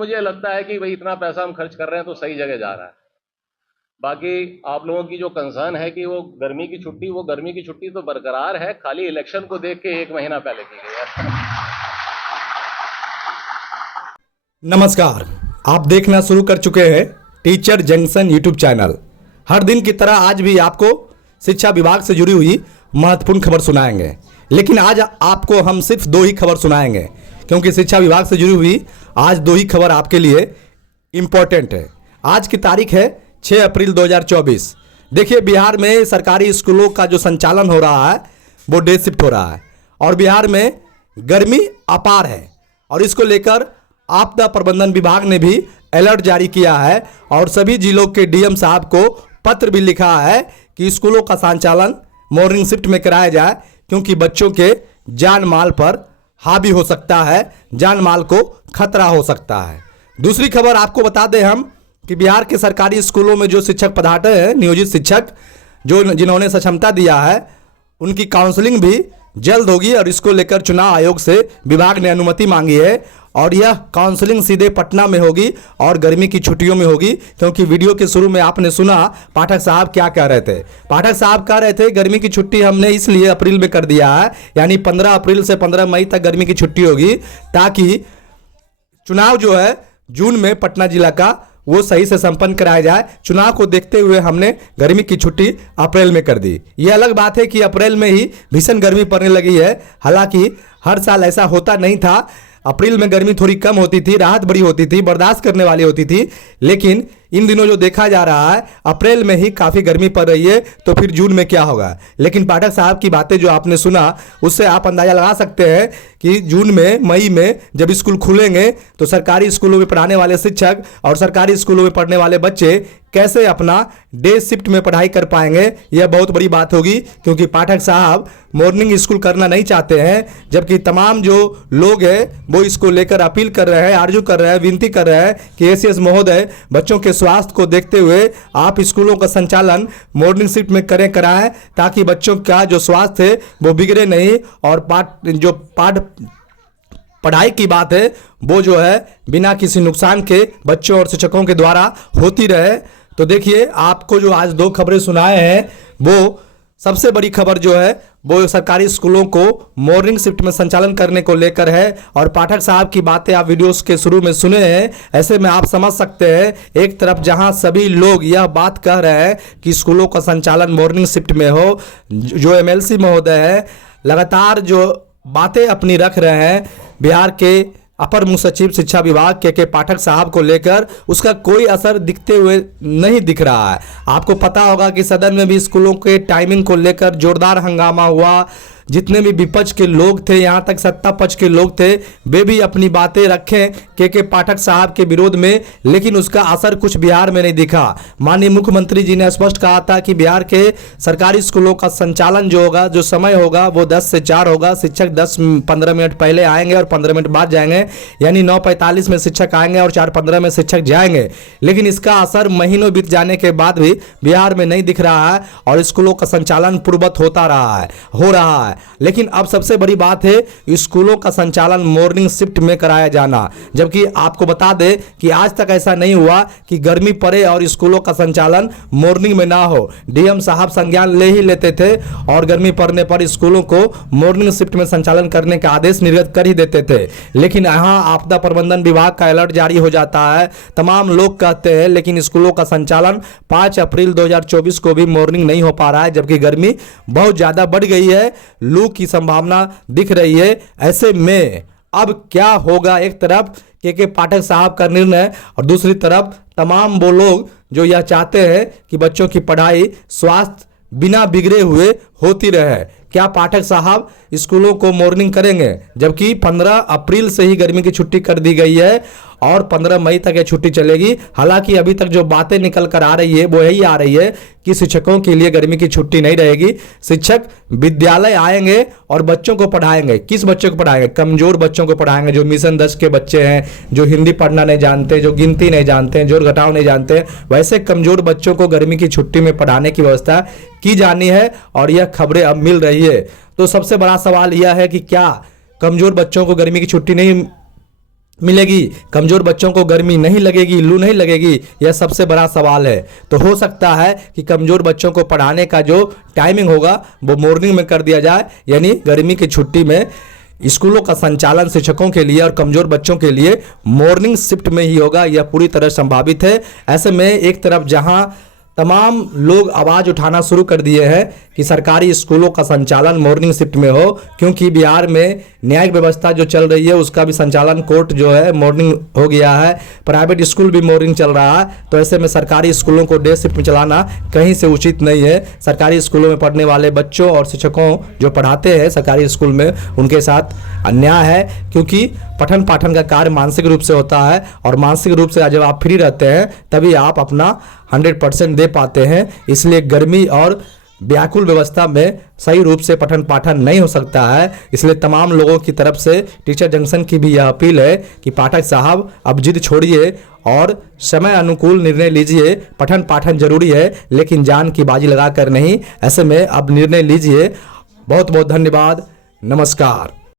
मुझे लगता है कि भाई इतना पैसा हम खर्च कर रहे हैं तो सही जगह जा रहा है। बाकी आप लोगों की जो कंसर्न है कि वो गर्मी की छुट्टी तो बरकरार है, खाली इलेक्शन को देख के 1 महीना पहले की गई है। नमस्कार, आप देखना शुरू कर चुके हैं टीचर जंक्शन यूट्यूब चैनल। हर दिन की तरह आज भी आपको शिक्षा विभाग से जुड़ी हुई महत्वपूर्ण खबर सुनाएंगे, लेकिन आज आपको हम सिर्फ 2 ही खबर सुनाएंगे, क्योंकि शिक्षा विभाग से जुड़ी हुई आज 2 ही खबर आपके लिए इम्पोर्टेंट है। आज की तारीख है 6 अप्रैल 2024। देखिए, बिहार में सरकारी स्कूलों का जो संचालन हो रहा है वो डे शिफ्ट हो रहा है और बिहार में गर्मी अपार है और इसको लेकर आपदा प्रबंधन विभाग ने भी अलर्ट जारी किया है और सभी जिलों के डीएम साहब को पत्र भी लिखा है कि स्कूलों का संचालन मॉर्निंग शिफ्ट में कराया जाए, क्योंकि बच्चों के जान माल पर हावी हो सकता है, जान माल को खतरा हो सकता है। दूसरी खबर आपको बता दें हम कि बिहार के सरकारी स्कूलों में जो शिक्षक पढ़ाते हैं, नियोजित शिक्षक जिन्होंने सक्षमता दिया है, उनकी काउंसलिंग भी जल्द होगी और इसको लेकर चुनाव आयोग से विभाग ने अनुमति मांगी है और यह काउंसलिंग सीधे पटना में होगी और गर्मी की छुट्टियों में होगी। क्योंकि वीडियो के शुरू में आपने सुना पाठक साहब क्या कह रहे थे। पाठक साहब कह रहे थे गर्मी की छुट्टी हमने इसलिए अप्रैल में कर दिया है, यानी 15 अप्रैल से 15 मई तक गर्मी की छुट्टी होगी, ताकि चुनाव जो है जून में पटना जिला का वो सही से संपन्न कराया जाए। चुनाव को देखते हुए हमने गर्मी की छुट्टी अप्रैल में कर दी। ये अलग बात है कि अप्रैल में ही भीषण गर्मी पड़ने लगी है, हालांकि हर साल ऐसा होता नहीं था। अप्रैल में गर्मी थोड़ी कम होती थी, राहत बड़ी होती थी, बर्दाश्त करने वाली होती थी, लेकिन इन दिनों जो देखा जा रहा है अप्रैल में ही काफ़ी गर्मी पड़ रही है, तो फिर जून में क्या होगा। लेकिन पाठक साहब की बातें जो आपने सुना उससे आप अंदाजा लगा सकते हैं कि जून में मई में जब स्कूल खुलेंगे तो सरकारी स्कूलों में पढ़ाने वाले शिक्षक और सरकारी स्कूलों में पढ़ने वाले बच्चे कैसे अपना डे शिफ्ट में पढ़ाई कर पाएंगे। यह बहुत बड़ी बात होगी, क्योंकि पाठक साहब मॉर्निंग स्कूल करना नहीं चाहते हैं, जबकि तमाम जो लोग हैं वो इसको लेकर अपील कर रहे हैं, आर्जू कर रहे हैं, विनती कर रहे हैं कि एसीएस महोदय बच्चों के स्वास्थ्य को देखते हुए आप स्कूलों का संचालन मॉर्निंग शिफ्ट में कराएं, ताकि बच्चों का जो स्वास्थ्य है वो बिगड़े नहीं और पढ़ाई की बात है वो जो है बिना किसी नुकसान के बच्चों और शिक्षकों के द्वारा होती रहे। तो देखिए, आपको जो आज 2 खबरें सुनाए हैं वो सबसे बड़ी खबर जो है वो सरकारी स्कूलों को मॉर्निंग शिफ्ट में संचालन करने को लेकर है और पाठक साहब की बातें आप वीडियोस के शुरू में सुने हैं। ऐसे में आप समझ सकते हैं, एक तरफ जहां सभी लोग यह बात कह रहे हैं कि स्कूलों का संचालन मॉर्निंग शिफ्ट में हो, जो एमएलसी महोदय है लगातार जो बातें अपनी रख रहे हैं बिहार के अपर मुख्य सचिव शिक्षा विभाग के पाठक साहब को लेकर, उसका कोई असर दिखते हुए नहीं दिख रहा है। आपको पता होगा कि सदन में भी स्कूलों के टाइमिंग को लेकर जोरदार हंगामा हुआ। जितने भी विपक्ष के लोग थे, यहाँ तक सत्ता पक्ष के लोग थे, वे भी अपनी बातें रखें के पाठक साहब के विरोध में, लेकिन उसका असर कुछ बिहार में नहीं दिखा। माननीय मुख्यमंत्री जी ने स्पष्ट कहा था कि बिहार के सरकारी स्कूलों का संचालन जो होगा, जो समय होगा वो 10 से 4 होगा। शिक्षक 10-15 मिनट पहले आएंगे और 15 मिनट बाद जाएंगे, यानी 9:45 में शिक्षक आएंगे और 4:15 में शिक्षक जाएंगे। लेकिन इसका असर महीनों बीत जाने के बाद भी बिहार में नहीं दिख रहा है और स्कूलों का संचालन पूर्ववत हो रहा है। लेकिन अब सबसे बड़ी बात है स्कूलों का संचालन मॉर्निंग शिफ्ट में कराया जाना, जबकि आपको बता दें कि आज तक ऐसा नहीं हुआ कि गर्मी पड़े और स्कूलों का संचालन मॉर्निंग में ना हो। डीएम साहब संज्ञान ले ही लेते थे और गर्मी पड़ने पर स्कूलों को मॉर्निंग शिफ्ट में संचालन करने का आदेश निर्गत कर ही देते थे। लेकिन यहाँ आपदा प्रबंधन विभाग का अलर्ट जारी हो जाता है। तमाम लोग कहते हैं, लेकिन स्कूलों का संचालन 5 अप्रैल 2024 को भी मॉर्निंग नहीं हो पा रहा है, जबकि गर्मी बहुत ज्यादा बढ़ गई है, लू की संभावना दिख रही है। ऐसे में अब क्या होगा, एक तरफ के पाठक साहब का निर्णय और दूसरी तरफ तमाम वो लोग जो यह चाहते हैं कि बच्चों की पढ़ाई स्वास्थ्य बिना बिगड़े हुए होती रहे। क्या पाठक साहब स्कूलों को मॉर्निंग करेंगे, जबकि 15 अप्रैल से ही गर्मी की छुट्टी कर दी गई है और 15 मई तक ये छुट्टी चलेगी। हालांकि अभी तक जो बातें निकल कर आ रही है वो यही आ रही है कि शिक्षकों के लिए गर्मी की छुट्टी नहीं रहेगी। शिक्षक विद्यालय आएंगे और बच्चों को पढ़ाएंगे। किस बच्चों को पढ़ाएंगे? कमजोर बच्चों को पढ़ाएंगे, जो मिशन 10 के बच्चे हैं, जो हिंदी पढ़ना नहीं जानते, जो गिनती नहीं जानते, जोड़ घटाव नहीं जानते, वैसे कमजोर बच्चों को गर्मी की छुट्टी में पढ़ाने की व्यवस्था की जानी है और यह खबरें अब मिल रही है। तो सबसे बड़ा सवाल यह है कि क्या कमजोर बच्चों को गर्मी की छुट्टी नहीं मिलेगी, कमजोर बच्चों को गर्मी नहीं लगेगी, लू नहीं लगेगी, यह सबसे बड़ा सवाल है। तो हो सकता है कि कमजोर बच्चों को पढ़ाने का जो टाइमिंग होगा वो मॉर्निंग में कर दिया जाए, यानी गर्मी की छुट्टी में स्कूलों का संचालन शिक्षकों के लिए और कमजोर बच्चों के लिए मॉर्निंग शिफ्ट में ही होगा। यह पूरी तरह संभावित है। ऐसे में एक तरफ जहां तमाम लोग आवाज़ उठाना शुरू कर दिए हैं कि सरकारी स्कूलों का संचालन मॉर्निंग शिफ्ट में हो, क्योंकि बिहार में न्यायिक व्यवस्था जो चल रही है उसका भी संचालन कोर्ट जो है मॉर्निंग हो गया है, प्राइवेट स्कूल भी मॉर्निंग चल रहा है। तो ऐसे में सरकारी स्कूलों को डे शिफ्ट में चलाना कहीं से उचित नहीं है। सरकारी स्कूलों में पढ़ने वाले बच्चों और शिक्षकों जो पढ़ाते हैं सरकारी स्कूल में, उनके साथ अन्याय है, क्योंकि पठन पाठन का कार्य मानसिक रूप से होता है और मानसिक रूप से जब आप फ्री रहते हैं तभी आप अपना 100% दे पाते हैं। इसलिए गर्मी और व्याकुल व्यवस्था में सही रूप से पठन पाठन नहीं हो सकता है। इसलिए तमाम लोगों की तरफ से टीचर जंक्शन की भी यह अपील है कि पाठक साहब अब जिद छोड़िए और समय अनुकूल निर्णय लीजिए। पठन पाठन जरूरी है लेकिन जान की बाजी लगाकर नहीं। ऐसे में अब निर्णय लीजिए। बहुत बहुत धन्यवाद। नमस्कार।